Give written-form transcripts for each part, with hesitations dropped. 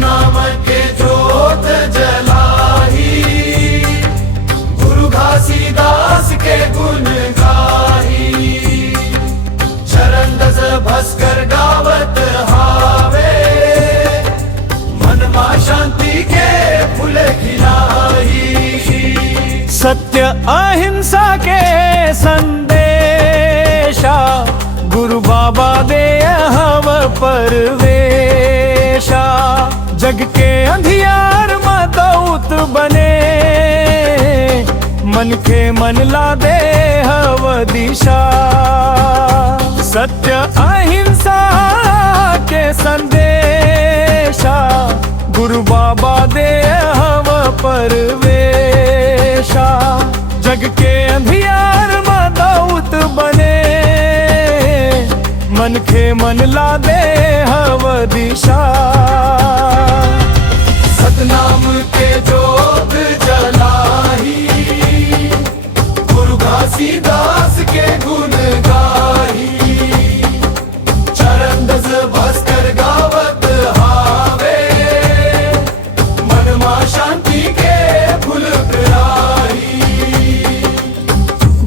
सतनाम के जोत जलाही, गुरु घासीदास के गुण गाही। चरण दस भस्कर गावत हावे, मन मा शांति के फूल खिलाई। सत्य अहिंसा के संदेशा, गुरु बाबा दे हव परवेशा। जग के अंधियार मदौत बने, मन के मन ला दे हव दिशा। सत्य अहिंसा के संदेशा, गुरु बाबा दे हव परवेशा। जग के अंधियार मदौत बने, मन के मन ला दे हव दिशा। सतनाम के जोत जलाही, गुरु घासीदास के गुण गाही। चरण दस भास्कर गावत हावे, मन मा शांति के फूल पिराही।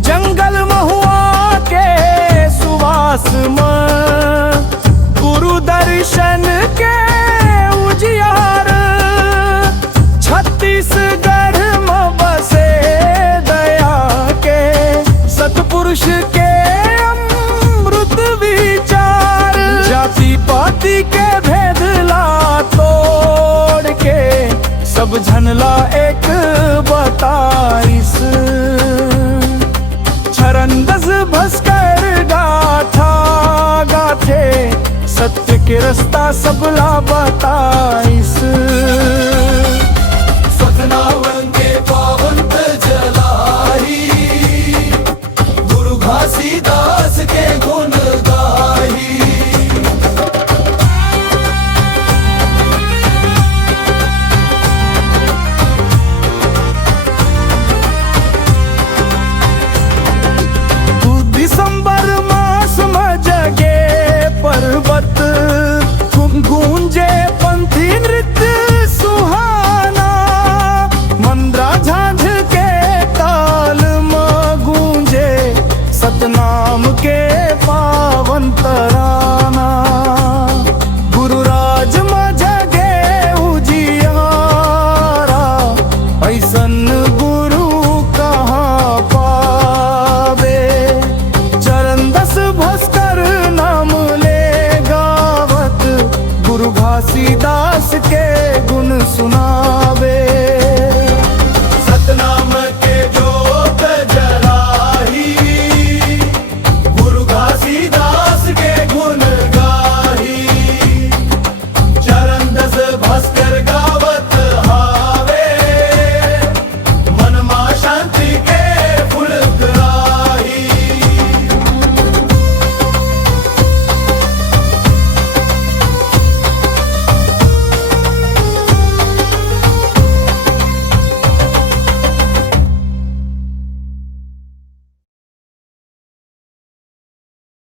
जंगल महुआ के सुवास में, गुरु दर्शन के उजियार। छत्तीसगढ़ में बसे दया के सतपुरुष के अमृत विचार। जाति पाति के भेद ला तोड़ के, सब झनला एक बताइस। चरण दस भस्कर गाथा गाथे, सत्य के रास्ता सबला बताइस। सतनाम के पावंत जलाही, गुरु घासीदास के गुण गाही। दिसंबर मास में जगे पर्वत, गूंजे पंथी नृत्य सुहाना। मंद्रा झांझ के ताल में गूंजे, सतनाम के पावन तराना। गुरु राज में जगे उजियारा, ऐसन गुरु कहाँ पावे। चरण दस भस्कर नाम ले गावत, गुरु घासीदास के